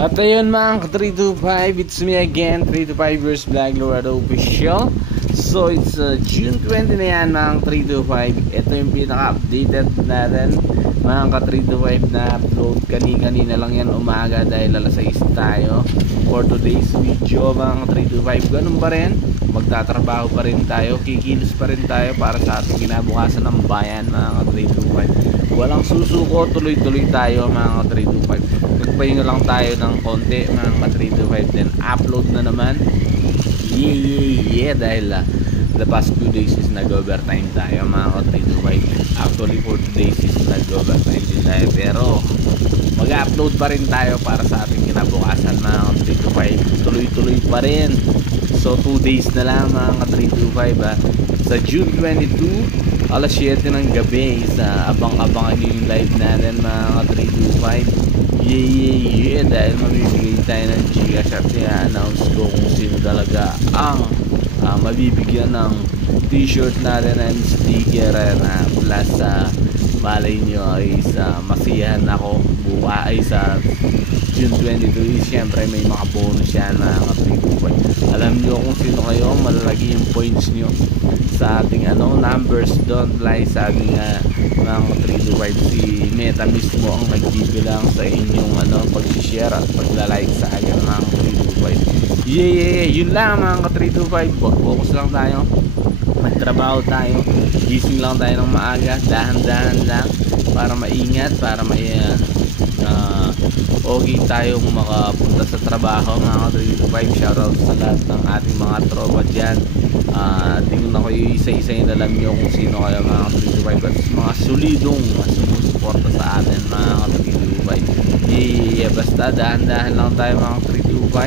At ayun mga ka-325, it's me again, 325 Years Vlog Lorado Official. So it's June 20 na yan mga ka-325. Ito yung pinaka-updated natin mga ka-325 na upload. Kanina lang yan umaga dahil alas 6 tayo. For today's video mga ka-325, ganun pa rin, magtatrabaho pa rin tayo, kikilos pa rin tayo para sa ating kinabukasan ng bayan mga ka-325. Walang susuko, tuloy-tuloy tayo mga ka-325. Nagpahinga lang tayo ng konti mga ka-325, then upload na naman. Yeah dahil the past few days is nag-overtime tayo mga ka-325. Actually for today's is nag-overtime din tayo, pero mag-upload pa rin tayo para sa ating kinabukasan mga ka-325. Tuloy-tuloy pa rin. So 2 days na lang mga ka-325 sa June 22 alas 7 ng gabi is abang-abangan nyo yung live natin mga ka-325. Yeah dahil mamibigay tayo ng Gcash at i-announce ko kung sino talaga ang mabibigyan ng t-shirt natin and sticker na plus malay nyo ay masiyahan ako buka ay sa June 22 is syempre may mga bonus yan mga ka-325. Alam nyo kung sino kayo, malalagi yung points nyo sa ating numbers don't lie. Sabi nga mga ka-325, si Meta mismo ang nagbibilang sa inyong pag-share at pagla-like sa akin mga ka-325. Yun lang mga ka-325, focus lang tayo, magtrabaho tayo, gising lang tayo ng maaga, dahan-dahan lang para maingat, para okay tayong makapunta sa trabaho mga ka-325. Shoutout sa lahat ng ating mga tropa dyan. Tingnan ako yung isa-isa yung alam nyo kung sino kayo mga ka-325 at mga solidong sumusuporta sa atin mga ka-325. Basta dahan-dahan lang tayo mga ka-325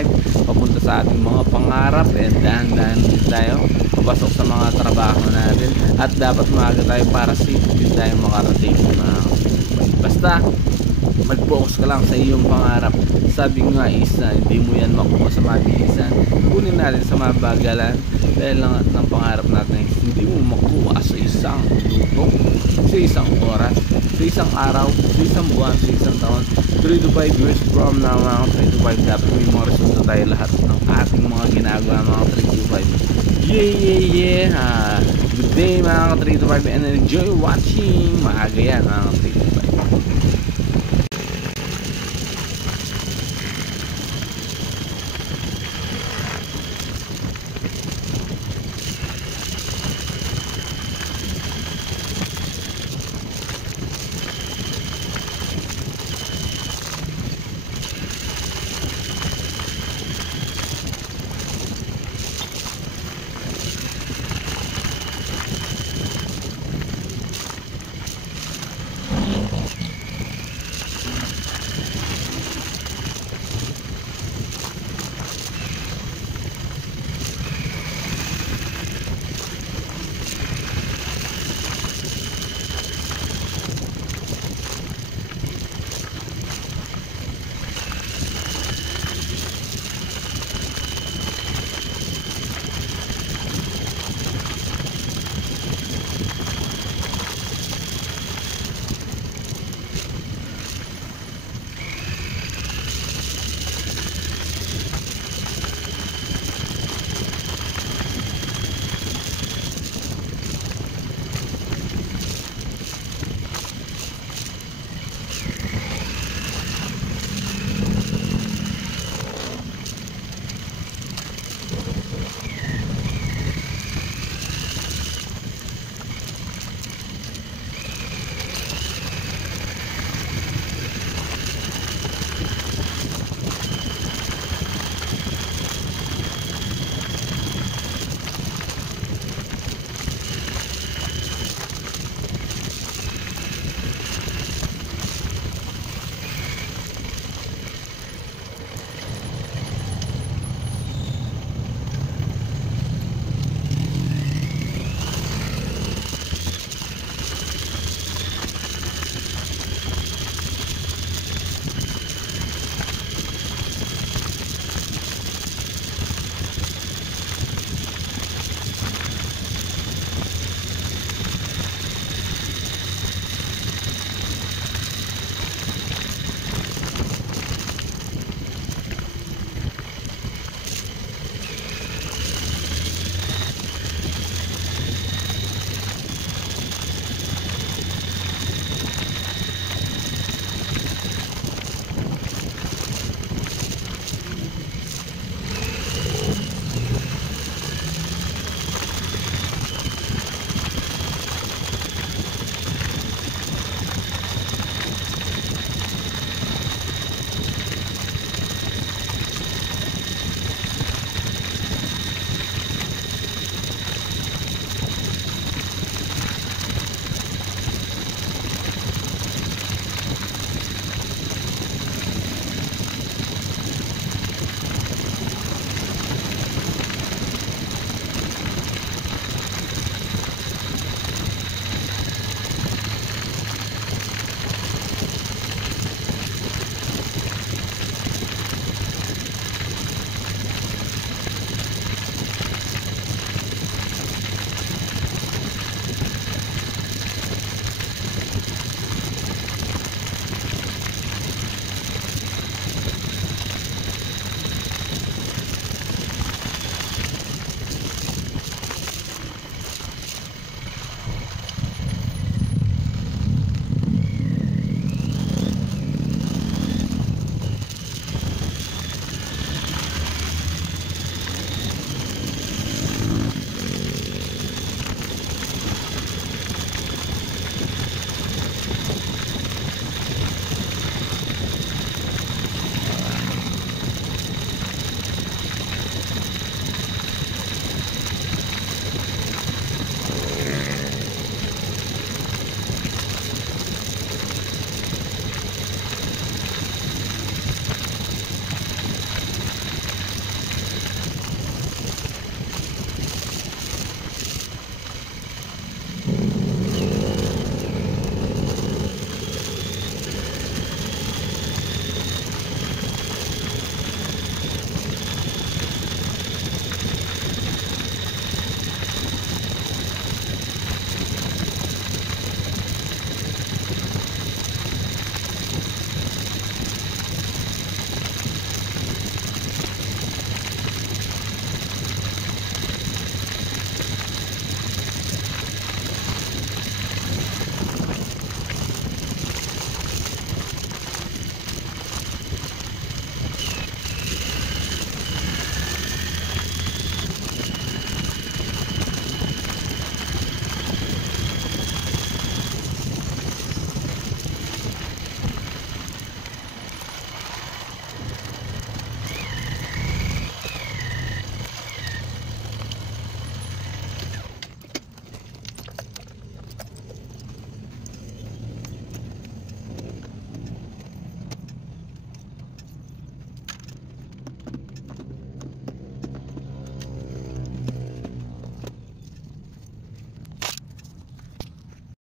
papunta sa ating mga pangarap, and dahan-dahan din tayo papasok sa mga trabaho natin, at dapat maaga tayo para safe din tayo makarating mga ka-325. Basta mag-focus ka lang sa iyong pangarap. Sabi nga hindi mo yan makuha sa mabilisan, kunin natin sa mabagalan, dahil lang ng pangarap natin hindi mo makuha sa isang minuto, sa isang oras, sa isang araw, sa isang buwan, sa isang taon. 3 to 5 years from now mga 3 to 5 dapat may mga resulta tayo lahat ng ating mga ginagawa mga 3 to 5. Good day mga 3 to 5 and enjoy watching. Maaga yan mga 3 to 5.